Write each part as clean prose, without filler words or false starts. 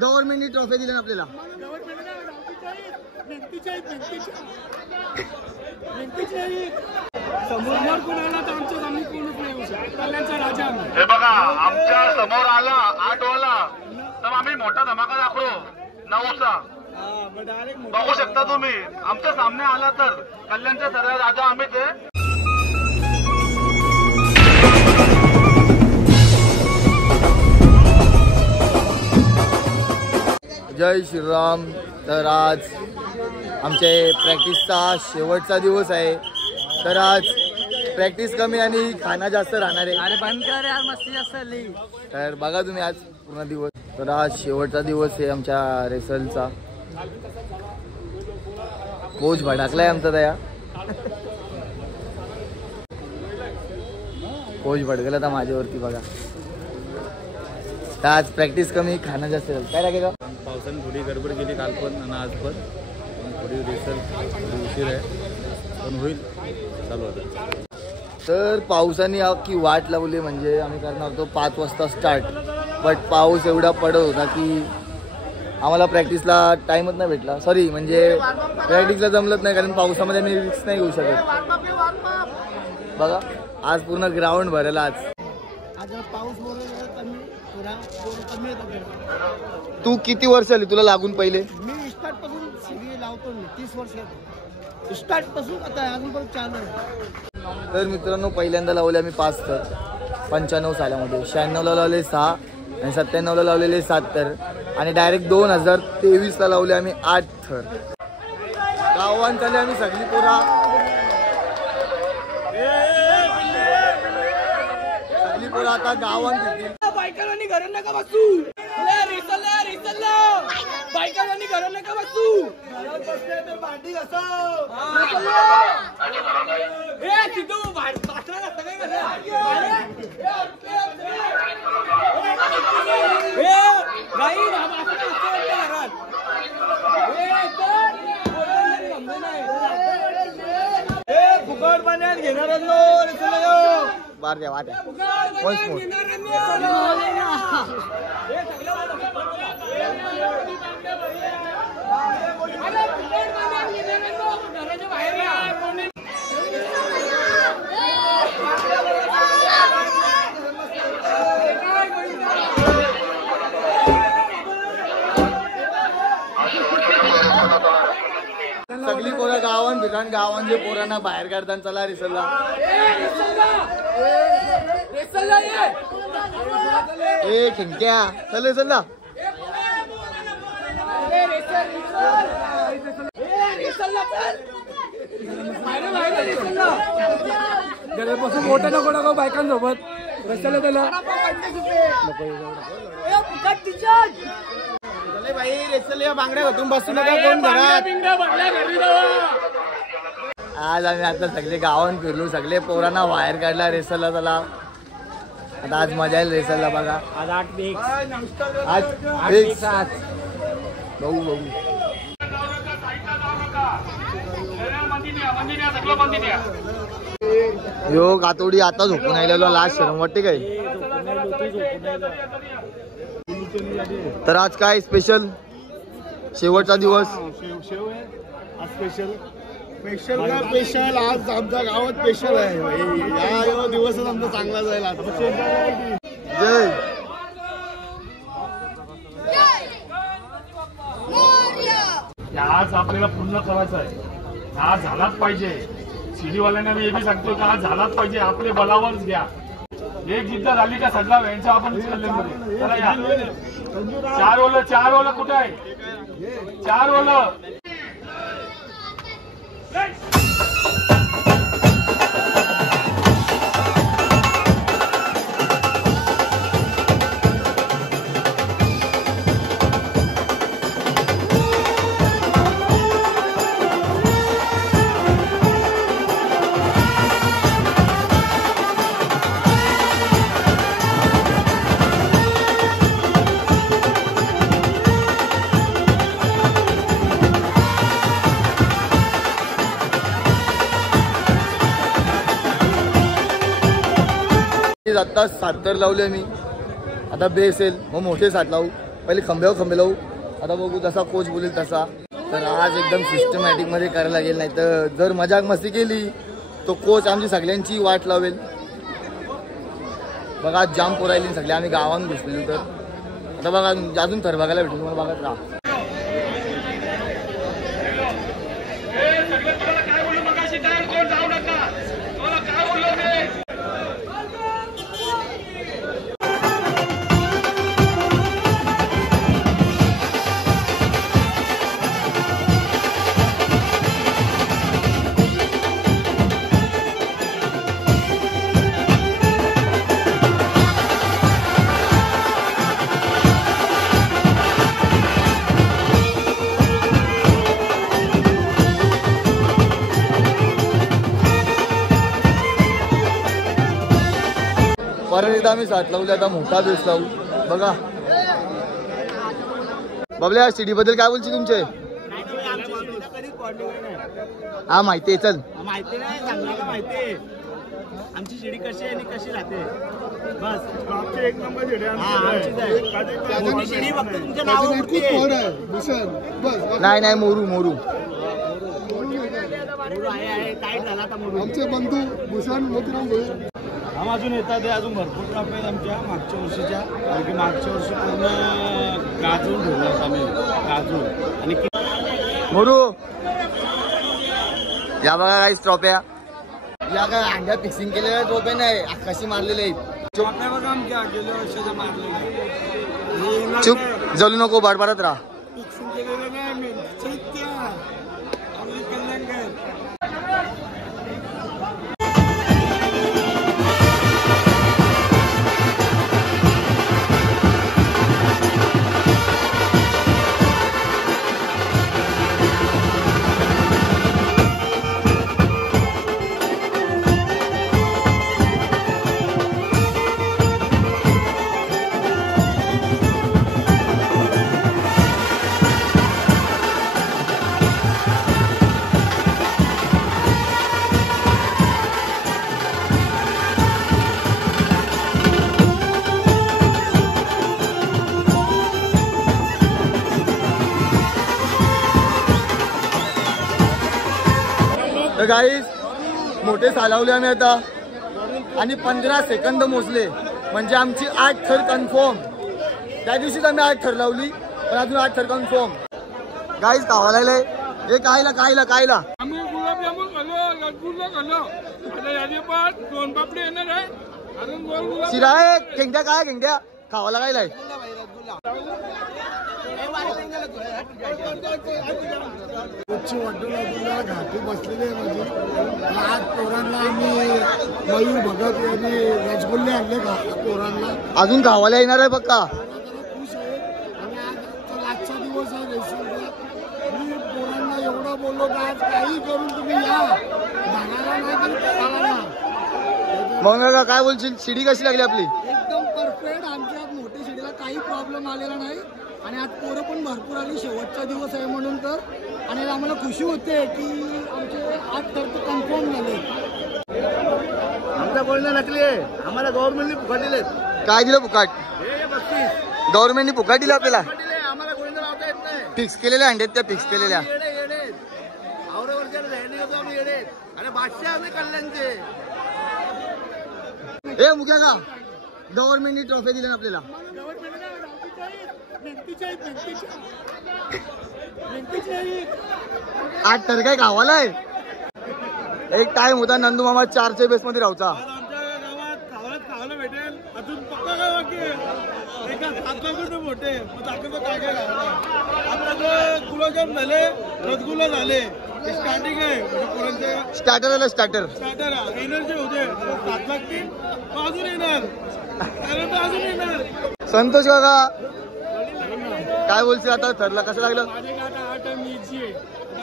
गव्हर्नमेंटने ट्रॉफी दिल्या आपल्याला. समोर कोण आला तर आमच्या सामने कोणच नाही येऊ शकत. कल्याणचा राजा. हे बघा आमच्या समोर आला 8 वाला तर आम्ही मोठा धमाका दाखवू 9चा. बघू शकता तुम्ही आमच्या सामने आला तर कल्याणचा सर्व राजा आम्हीच आहे. जय श्रीराम. तर आज आमचे प्रॅक्टिसचा शेवटचा दिवस आहे. तर आज प्रॅक्टिस कमी आणि खाना जास्त राहणार आहे. अरे बंद कर यार, मस्ती जास्त झाली. तर बघा तुम्ही आज पूर्ण दिवस. तर आज शेवटचा दिवस आहे आमच्या रेसलचा. कोच भडकलाय आमचा तया. कोच भडकला तर माझ्यावरती बघा. तर आज प्रॅक्टिस कमी खाना जास्त झालं. काय लागेल का? पावसाने थोडी गडबड केली काल पण आणि आज पण थोडी रेसल थोडी उशीर आहे पण होईल चालू होतं. तर पावसाने की वाट लावली म्हणजे आम्ही करणार होतो 5 वाजता स्टार्ट. बट पाऊस एवढा पडत होता की आम्हाला प्रॅक्टिसला टाईमच नाही भेटला. सॉरी म्हणजे प्रॅक्टिसला जमलंच नाही कारण पावसामध्ये मी रिस्क नाही घेऊ शकत. बघा आज पूर्ण ग्राउंड भरला. आज पाऊस कमी तू किती वर्ष आली तुला लागून पहिले? मी स्टार्ट पासून सीडी लावतो. 30 वर्ष स्टार्ट पासून आता अजून पण चालू आहे. तर मित्रांनो पहिल्यांदा लावले आम्ही 5 थर 95 सालामध्ये. 96ला लावले 6 आणि 97ला लावलेले 7 थर आणि डायरेक्ट 2023ला लावले आम्ही 8 थर. गावात चालले आम्ही सगळी पोरा. सगळी पोरा आता गावात येतील. बायकांनी घरून नका बसू. बायकांनी घरून नका बसू. भांडी फुकट पाण्यात घेणार बार द्या वाट्या वन्स मोर. सगळी पोरं गावान भिकाण गावान जे पोरांना बाहेर काढताना चला रिसलला. ए खिंक्या चल रिसलला. घरापासून मोठं नको नको बायकांसोबत रस्त्याला त्याला भाई रेसल या बांगड्या घालून बसू नका कोण घरात. आज आम्ही आता सगळे गावात फिरलो. सगळे पोरांना बाहेर काढला रेसलला. चला आता आज मजा येईल रेसलला. बघा आज 8 बघू बघू. यो कातोडी आता झोपून आलेलो. लास्ट शरम वाटते काय. तर आज काय स्पेशल शेवटचा दिवस. शेव आहे आज स्पेशल स्पेशल का स्पेशल आज आमच्या गावात स्पेशल आहे भाई. या दिवसच आमचा चांगला जाईल आज. जय आज आपल्याला पूर्ण करायचं आहे. आज झालाच पाहिजे. शिडीवाल्यांना मी हे बी सांगतो की आज झालाच पाहिजे. आपले बलावरच घ्या. एक जिद्द झाली का सगळा यांच्या आपण कल्याणमध्ये. चला या. 4 ओलं कुठे आहे? 4 ओलं. आता 7 तर लावले मी. आता बेस येईल मग मोठे 7 लावू. पहिले खंबे लावू. आता बघू जसा कोच बोलेल तसा. तर आज एकदम सिस्टमॅटिक मध्ये करायला लागेल. नाही तर जर मजाक मस्ती केली तो कोच आमची सगळ्यांची वाट लावेल. बघा आज जाम पोरायली सगळे आम्ही गावात घुसलेलो. तर आता बघा अजून थर बघायला भेटू तुम्हाला. बघत राहा. परत एकदा आम्ही 7 लावले. आता मोठा बेस लावू. बघा बबल्या सिडी बद्दल काय बोलची तुमचे? हा माहिती आहे. चल माहिती नाही सांगला का माहिती आमची शिडी कशी आहे आणि कशी राहते. बस एक नंबर शिडी फक्त तुमच्या नावावर. नाही मोरू आहे. काय झाला आता मोरू? आमचे बंधू भूषण मोतीराम आम अजून येतात. ते अजून भरपूर ट्रॉफी आहेत आमच्या मागच्या वर्षीच्या. कारण की मागच्या वर्षी पूर्ण गाजून ठेवलं आम्ही. गाजून आणि मोरू या बघा काही ट्रॉफ्या. या काय अंड्या फिक्सिंग केलेल्या ट्रॉफ्या नाही. कशी मारलेले आहेत. ट्रॉफ्या बघा आमच्या गेल्या वर्षाच्या मारलेल्या. चुप जलू नको. बाडबाडत राहा. फिक्सिंग केलेलं नाही आम्ही. कल्याणकर तर गाईज मोठे सालावले आम्ही आता आणि 15 सेकंद मोजले म्हणजे आमची 8 थर कन्फर्म. त्या दिवशीच आम्ही 8 थर लावली पण अजून 8 थर कन्फर्म. गाईज खावा लागले. हे कायला आम्ही गुलाबजामुन खाल्लो, रसगुल्ला खाल्लो. आता यादी पाठ 2 पापडी येणार आहे. अजून 2 गुलाब. शिरा आहे. घेंग्या खावा लागायलाय. घाटी बसलेली आहे माझी. आज पोरांना आम्ही मयूर भगत यांनी रसगुल्ले आणले पोरांना. अजून खावायला येणार आहे बघा. खुश आहे. आणि आज आजचा दिवस आहे रेसिंगचा. मी पोरांना एवढं बोललो की आज काही करून तुम्ही या. धानाला नाही तरी खायला या. मग काय बोलशील? शिडी कशी लागली आपली? एकदम परफेक्ट. आमच्या मोठ्या शिडीला काही प्रॉब्लेम आलेला नाही. आणि आज पोरं पण भरपूर आली. शेवटचा दिवस आहे म्हणून तर. आणि आम्हाला खुशी होते की आमचे 8 तर कन्फर्म झाले. आमच्या कोणला नकली आहे. आम्हाला गव्हर्नमेंटने फुकट दिले. काय दिलं फुकाट? 32 गव्हर्नमेंटने फुकाट दिलं आपल्याला. आम्हाला कोणीला लावता येत नाही. फिक्स केलेल्या अंड्यात त्या फिक्स केलेल्या. आवडे वर्षाला 500 आम्ही कल्याणचे. ए मुख्या का गव्हर्नमेंटनी ट्रॉफी दिल्या आपल्याला. आज तर काय गावाला आहे. एक टाइम होता नंदू मामा 4च्या बेस मध्ये राहायचा. आमच्या गावात खावायला भेटेल अजून पक्का काय बाकी आहे. एका 7 लाख मोठे दाखवतो काय काय गावाला. आता जे गुलाबजाम झाले रसगुल्ला झाले स्टार्टिंग आहे पोरांचे. स्टार्टर आलं स्टार्टर एनर्जी होते 7 लाख ती अजून येणार अजून येणार. संतोष काका काय बोलशील आता ठरलं कसं लागलं. माझे काय आता 8 टाइम इझी आहे.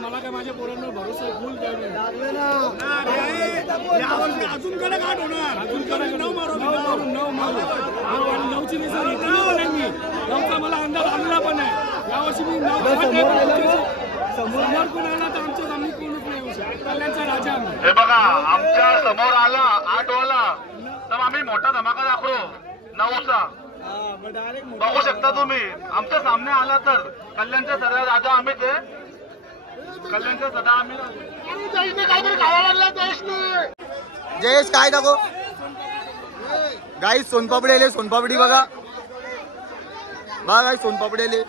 मला काय माझ्या पोरांवर भरोसा आहे फुल अजून कडक 8 होणार. अजून कडक 9 मारू 9ची निसर घेतली पण मी 9चा मला अंदाज आलेला पण आहे. यावर्षी मी 9 समोर कोण आला तर आमच्या आम्ही कोणच नाही येऊ शकत. कल्याणचा राजा आम्ही. हे बघा आमच्या समोर आला 8 वाला तर आम्ही मोठा धमाका दाखवू 9चा. बघू शकता तुम्ही आमच्या सामने आला तर कल्याणचा सगळ्या राजा आम्हीच आहे. कल्याणचा सदा आम्ही काहीतरी खावा लागला जयेश काय दाखव. गाई सोनपापडी आले सोनपापडी बघा गाई सोनपापडी आले.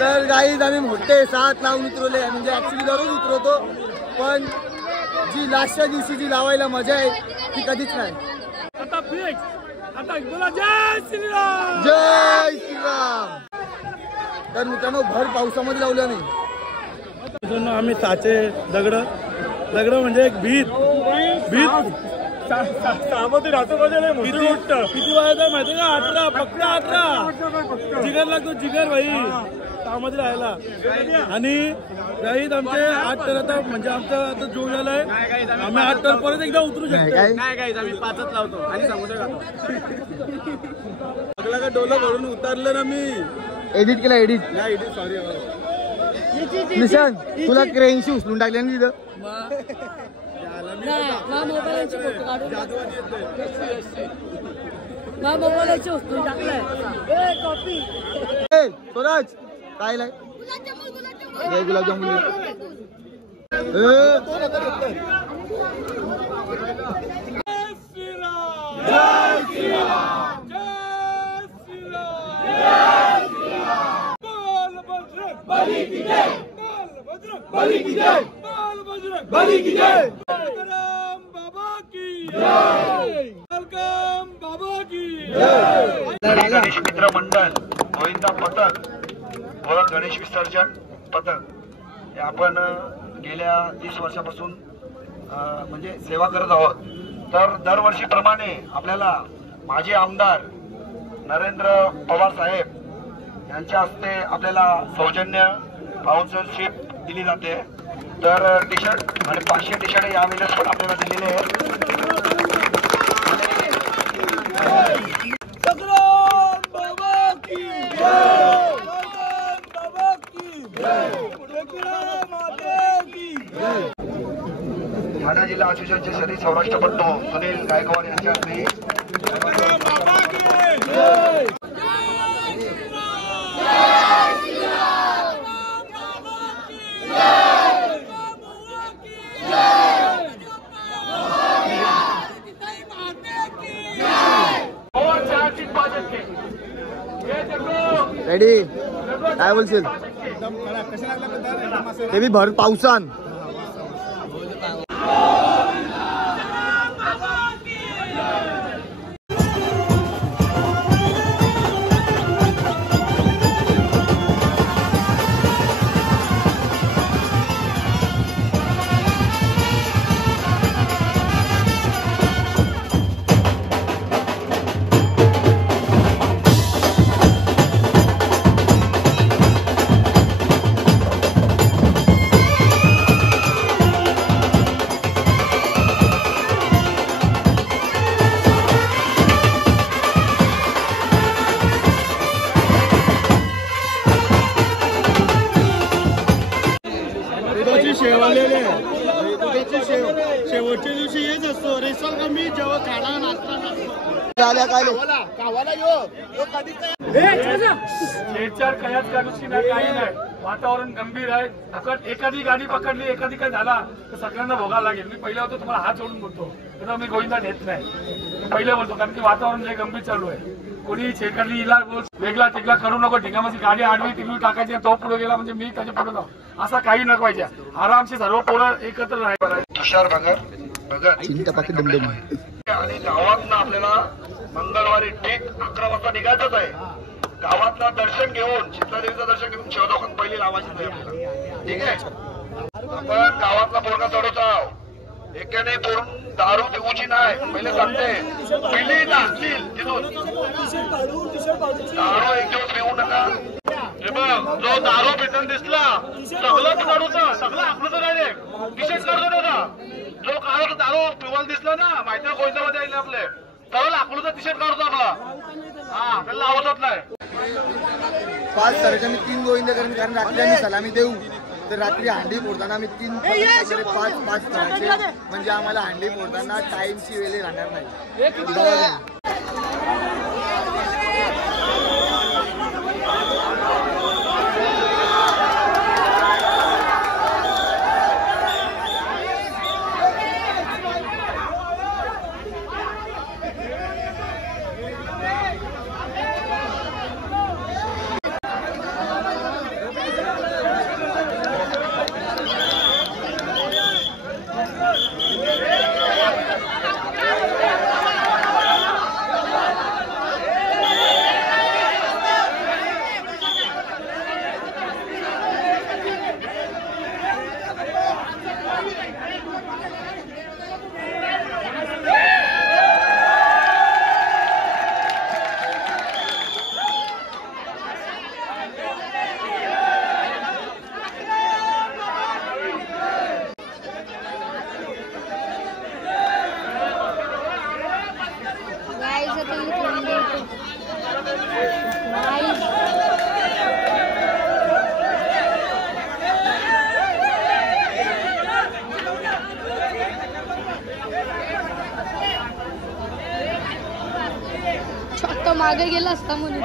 तर गाईज आम्ही मोठे 7 लावून उतरवले म्हणजे ऍक्च्युली दररोज उतरवतो पण जी लास्टच्या दिवशी जी लावायला मजा आहे ती कधीच नाही. आता फिक्स आता बोला जय श्रीराम जय श्रीराम. तर मित्रांनो भर पावसामध्ये लावलं आम्ही. आम्ही साचे दगड म्हणजे एक भीत किती वाजता माहिती का 18 फक्त 18 जिगर लागतो जिगर भाई त्यामध्ये राहायला. आणि गाईत आमचे 8 तर आता म्हणजे आमचा आता जोर झालाय आम्ही 8 तर परत एकदा उतरू शकतो. काय आम्ही 5च लावतो आणि समुद्र जातो. सगळं का डोलं भरून उतरलं ना मी. एडिट केला एडिट नाही एडिट सॉरी निशान तुला क्रेनशी उचलून टाकले ना तिथं. मोबाईलची फोटो काढून मोबाईलची उचलून टाकलाय कॉपी. स्वराज काय लाय जय गुलाबजामुन. बली की जय. बाबा की जय. वेलकम गणेश मित्र मंडळ गोविंदा पथक व गणेश विसर्जन पथक हे आपण गेल्या 30 वर्षापासून म्हणजे सेवा करत आहोत. तर दरवर्षीप्रमाणे आपल्याला माजी आमदार नरेंद्र पवार साहेब यांच्या हस्ते आपल्याला सौजन्य स्पॉन्सरशिप दिली जाते. तर टी शर्ट आणि 500 टी शर्ट यावेळेस पण आपल्याला दिलेले आहेत. ठाणे जिल्हा असोसिएशनचे शरीर सौराष्ट्रपट्टू सुनील गायकवाड यांच्या हस्ते रेडी काय बोलशील ते बी भर पावसान शेवटच्या दिवशी हेच असतो रेसल कमी जेव्हा खाडा छेडछाड कयात करूची नाही काही नाही. वातावरण गंभीर आहे. एखादी गाडी पकडली एखादी काय झाला तर सगळ्यांना भोगायला लागेल. मी पहिला होतो तुम्हाला हात जोडून बोलतो तर मी गोविंदा नेत नाही. मी पहिलं बोलतो कारण की वातावरण जे गंभीर चालू आहे. कोणी छेडली हिला वेगळा टेकला करू नको. ठिकाणाची गाडी आडवी तिकडून टाकायची तो पुढे गेला म्हणजे मी त्याच्या पुढे जाऊ असं काही न पाहिजे. आरामशी सर्व पोरं एकत्र राहायला. तुषार भगत आणि गावातनं आपल्याला मंगळवारी ठीक 11 वाजता निघायचंच आहे. गावातला दर्शन घेऊन चित्रादेवीचं दर्शन घेऊन शेवदोखात पहिली लावायची आहे आपल्याला. ठीक आहे आपण गावातला पोरगा चढवतो. एकाने पोरून दारू पिऊची नाही पहिले सांगते. पिली नाचतील तिथून दारू एक दिवस पिऊ नका. जो दारू पिटून दिसला सगळं काढूचं सगळं आपलं डायरेक्ट टी शर्ट काढतो त्याचा. जो काढतो दारू पिवायला दिसला ना माहिती कोणत्या मध्ये येईल आपले सगळं आखलूचा टी शर्ट काढतो आपला. हा त्याला आवडत नाही. 5 तारखेला 3 गोविंद करून कारण रात्री आम्ही सलामी देऊ तर रात्री हंडी फोडताना आम्ही 3 5 करायचे म्हणजे आम्हाला हंडी फोडताना टाइमची वेळ राहणार नाही. मागे गेला असता म्हणून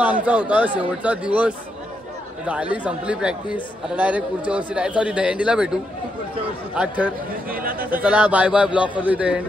आमचा होता शेवटचा दिवस, झाली संपली प्रॅक्टिस. आता डायरेक्ट पुढच्या वर्षी सॉरी दहीहंडीला भेटू 8 तर चला बाय बाय. ब्लॉग करतो इथे एंड.